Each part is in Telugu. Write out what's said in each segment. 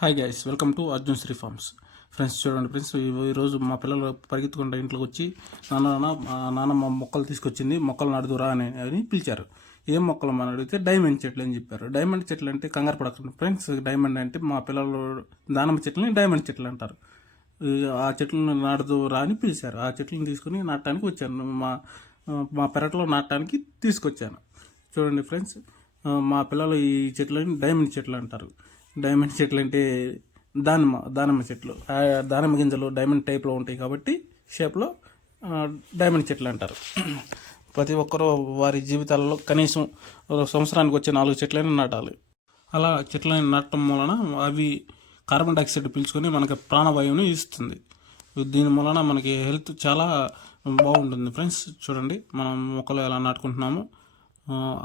Hi guys, welcome to Arjun Shri farms. Friends చూడండి ఫ్రెండ్స్, ఈరోజు మా పిల్లలు పరిగెత్తుకుంటా ఇంట్లోకి వచ్చి నాన్న మా మొక్కలు తీసుకొచ్చింది, మొక్కలు నాటుదురా అని పిలిచారు. ఏం మొక్కలు అని అడిగితే డైమండ్ చెట్లు అని చెప్పారు. డైమండ్ చెట్లు అంటే కంగారు పడకండి ఫ్రెండ్స్. డైమండ్ అంటే మా పిల్లలు దానిమ్మ చెట్లని డైమండ్ చెట్లు అంటారు. ఆ చెట్లను నాటుదురా అని పిలిచారు. ఆ చెట్లను తీసుకుని నాటడానికి వచ్చాను. మా పెరట్లో నాటడానికి తీసుకొచ్చాను. చూడండి ఫ్రెండ్స్, మా పిల్లలు ఈ చెట్లని డైమండ్ చెట్లు అంటారు. డైమండ్ చెట్లు అంటే దానిమ్మ చెట్లు. దానిమ్మ గింజలు డైమండ్ టైప్లో ఉంటాయి కాబట్టి షేప్లో డైమండ్ చెట్లు అంటారు. ప్రతి ఒక్కరూ వారి జీవితాలలో కనీసం సంవత్సరానికి వచ్చే 4 చెట్లైనా నాటాలి. అలా చెట్లను నాటడం వలన అవి కార్బన్ డైఆక్సైడ్ పీల్చుకొని మనకి ప్రాణవాయువుని ఇస్తుంది. దీని వలన మనకి హెల్త్ చాలా బాగుంటుంది ఫ్రెండ్స్. చూడండి మనం మొక్కలు ఎలా నాటుకుంటున్నామో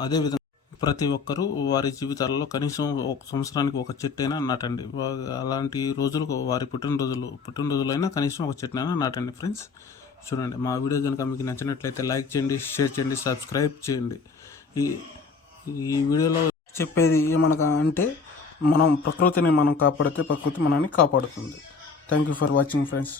అదేవిధంగా ప్రతి ఒక్కరూ వారి జీవితాలలో కనీసం ఒక సంవత్సరానికి ఒక చెట్టైనా నాటండి. అలాంటి రోజులు వారి పుట్టినరోజులైనా కనీసం ఒక చెట్టునైనా నాటండి ఫ్రెండ్స్. చూడండి, మా వీడియో కనుక మీకు నచ్చినట్లయితే లైక్ చేయండి, షేర్ చేయండి, సబ్స్క్రైబ్ చేయండి. ఈ వీడియోలో చెప్పేది ఏమనగా అంటే, మనం ప్రకృతిని మనం కాపాడితే ప్రకృతి మనల్ని కాపాడుతుంది. Thank you for watching friends.